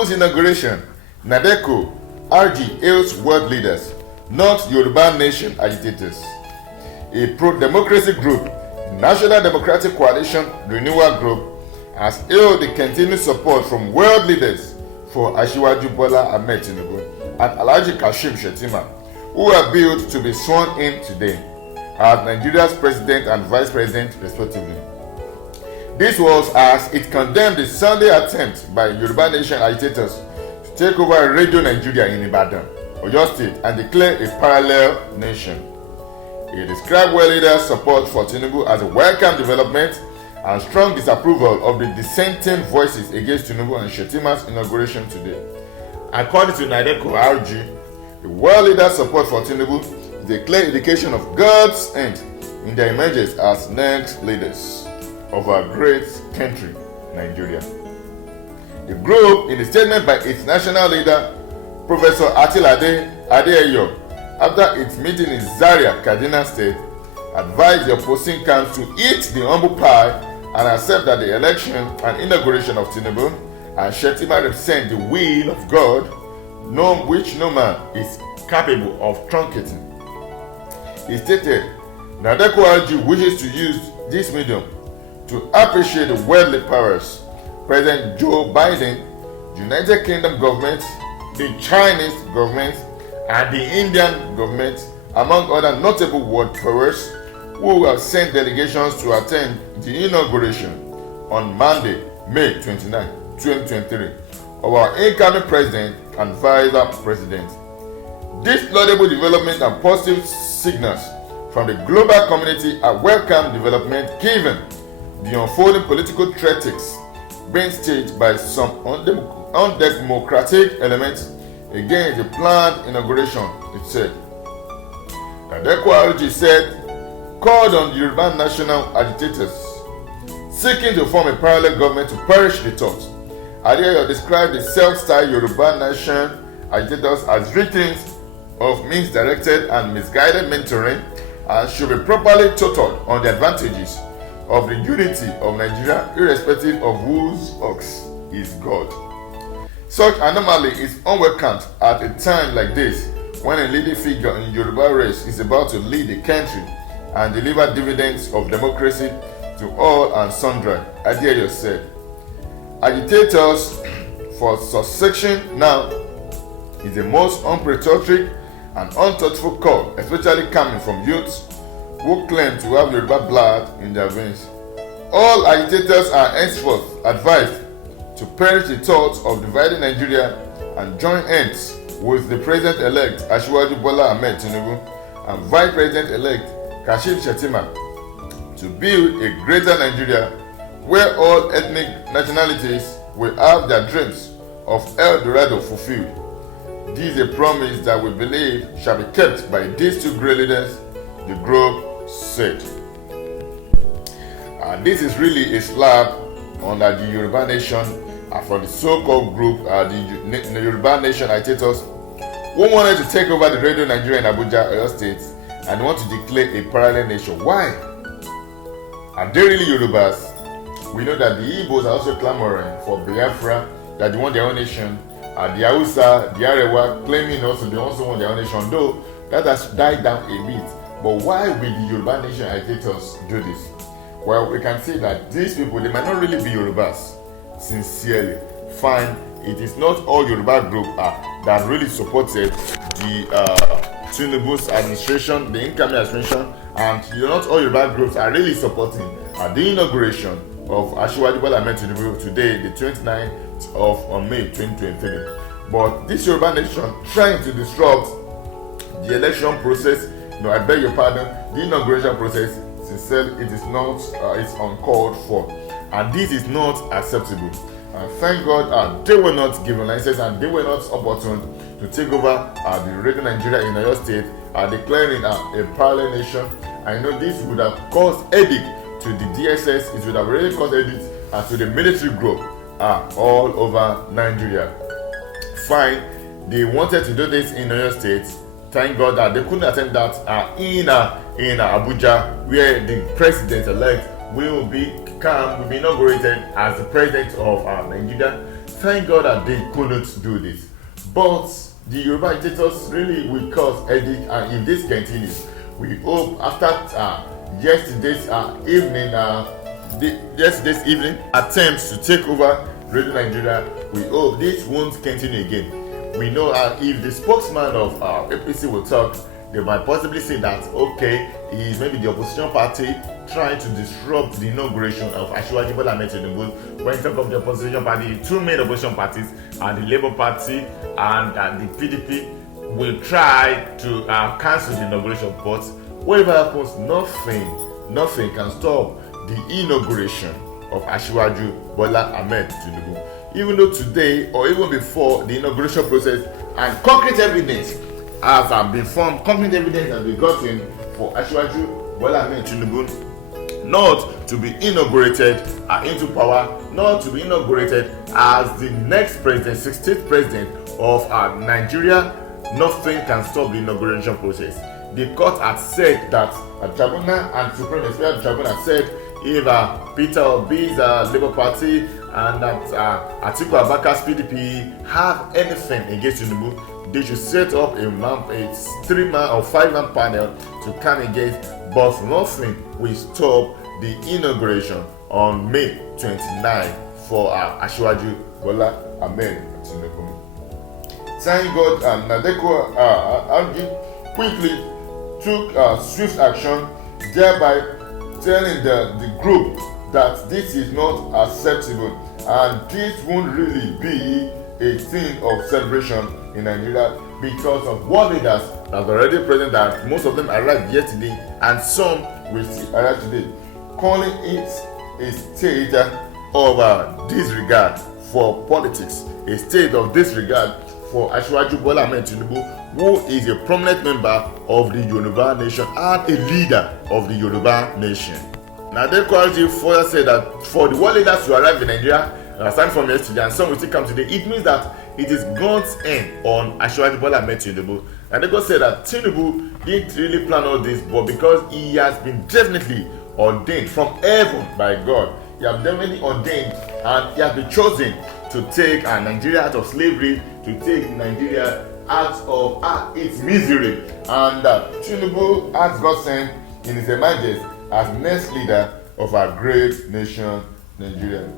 Tinubu's inauguration, NADECO RG hails world leaders, not Yoruba Nation Agitators. A pro-democracy group, the National Democratic Coalition Renewal Group, has hailed the continued support from world leaders for Asiwaju Bola Ahmed Tinubu and Alhaji Kashim Shettima, who are billed to be sworn in today as Nigeria's president and vice president respectively. This was as it condemned the Sunday attempt by Yoruba Nation Agitators to take over Radio Nigeria in Ibadan, Oyo State, and declare a parallel nation. He described world leaders' support for Tinubu as a welcome development and strong disapproval of the dissenting voices against Tinubu and Shettima's inauguration today. According to NADECO RG, the world leaders' support for Tinubu is a clear indication of God's hand in their emergence as next leaders of our great country, Nigeria. The group, in a statement by its national leader, Professor Atilade Adeyo, after its meeting in Zaria, Kaduna State, advised the opposing camps to eat the humble pie and accept that the election and inauguration of Tinubu and Shettima represent the will of God, which no man is capable of truncating. He stated, NADECO RG wishes to use this medium to appreciate the worldly powers, President Joe Biden, United Kingdom government, the Chinese government, and the Indian government, among other notable world powers, who have sent delegations to attend the inauguration on Monday, May 29, 2023, of our incoming president and vice president. This laudable development and positive signals from the global community are welcome development given the unfolding political tactics being staged by some undemocratic elements against the planned inauguration, it said. NADECO RG said, called on the Yoruba National Agitators seeking to form a parallel government to perish the thought. Adeyo described the self-styled Yoruba Nation Agitators as victims of misdirected and misguided mentoring and should be properly tutored on the advantages of the unity of Nigeria, irrespective of whose ox is God. Such anomaly is unwelcome at a time like this, when a leading figure in Yoruba race is about to lead the country and deliver dividends of democracy to all and sundry, Adeyo said. Agitators for succession now is the most unpatriotic and unthoughtful call, especially coming from youths who claim to have Yoruba blood in their veins. All agitators are henceforth advised to perish the thoughts of dividing Nigeria and join hands with the President-elect Asiwaju Bola Ahmed Tinubu and Vice President-elect Kashim Shettima to build a greater Nigeria where all ethnic nationalities will have their dreams of El Dorado fulfilled. This is a promise that we believe shall be kept by these two great leaders, the group said. And this is really a slap on the Yoruba Nation for the so-called group, the Yoruba Nation Agitators, who wanted to take over the Radio Nigeria in Abuja, Oyo State, and want to declare a parallel nation. Why? Are they really Yorubas? We know that the Igbos are also clamoring for Biafra, that they want their own nation. The Hausa, the Arewa, claiming also they also want their own nation, though that has died down a bit. But why will the Yoruba Nation Agitators do this? Well, we can see that these people, they might not really be Yorubas, sincerely. Fine, it is not all Yoruba group that really supported the Tinubu's administration, the incoming administration, and not all Yoruba groups are really supporting the inauguration of Asiwaju Bola Ahmed Tinubu today, the 29th of May 2023. But this Yoruba nation trying to disrupt the election process, I beg your pardon, the inauguration process, sincerely, it is not, it's uncalled for. And this is not acceptable. Thank God they were not given license and they were not opportune to take over the Radio Nigeria in Oyo State, declaring a parallel nation. I know this would have caused headache to the DSS, it would have really caused headache to the military group all over Nigeria. Fine, they wanted to do this in Oyo State. Thank God that they couldn't attend that in Abuja, where the president-elect will be inaugurated as the president of Nigeria. thank God that they couldn't do this. But the Yoruba agitators really will cause headache, and if this continues, we hope after yesterday's evening attempts to take over Radio Nigeria, we hope this won't continue again. We know if the spokesman of APC will talk, they might possibly say that okay, is maybe the opposition party trying to disrupt the inauguration of Asiwaju Bola Ahmed Tinubu. When you talk of the opposition party, two main opposition parties are the Labour Party and the PDP will try to cancel the inauguration. But whatever happens, nothing can stop the inauguration of Asiwaju Bola Ahmed Tinubu. Even though today or even before the inauguration process and concrete evidence has been formed, concrete evidence has been gotten for Asiwaju Bola Ahmed Tinubu not to be inaugurated into power, not to be inaugurated as the next president, 16th president of Nigeria. Nothing can stop the inauguration process. The court had said that Tribunal and Supreme Experience Tribunal said if Peter Obi's Labour Party and Atiku Abubakar PDP have anything against Tinubu, they should set up a 3-man or 5-man panel to come against, but nothing will stop the inauguration on May 29 for Asiwaju Bola Ahmed Tinubu. Thank God, Nadeko Argi quickly took swift action, thereby telling the group that this is not acceptable and this won't really be a thing of celebration in Nigeria because of world leaders that are already present, that most of them arrived yesterday and some will still arrive today, calling it a state of disregard for politics, a state of disregard for Asiwaju Bola Ahmed Tinubu, who is a prominent member of the Yoruba Nation and a leader of the Yoruba Nation. Now, the quality further said that for the world leaders to arrive in Nigeria, aside from yesterday, and some will still come today, it means that it is God's end on Asiwaju Bola Ahmed Tinubu. And they go say that Tinubu didn't really plan all this, but because he has been definitely ordained from heaven by God, he has definitely ordained and he has been chosen to take Nigeria out of slavery, to take Nigeria out of its misery. And Tinubu has God sent in his emergence as next leader of our great nation, Nigeria.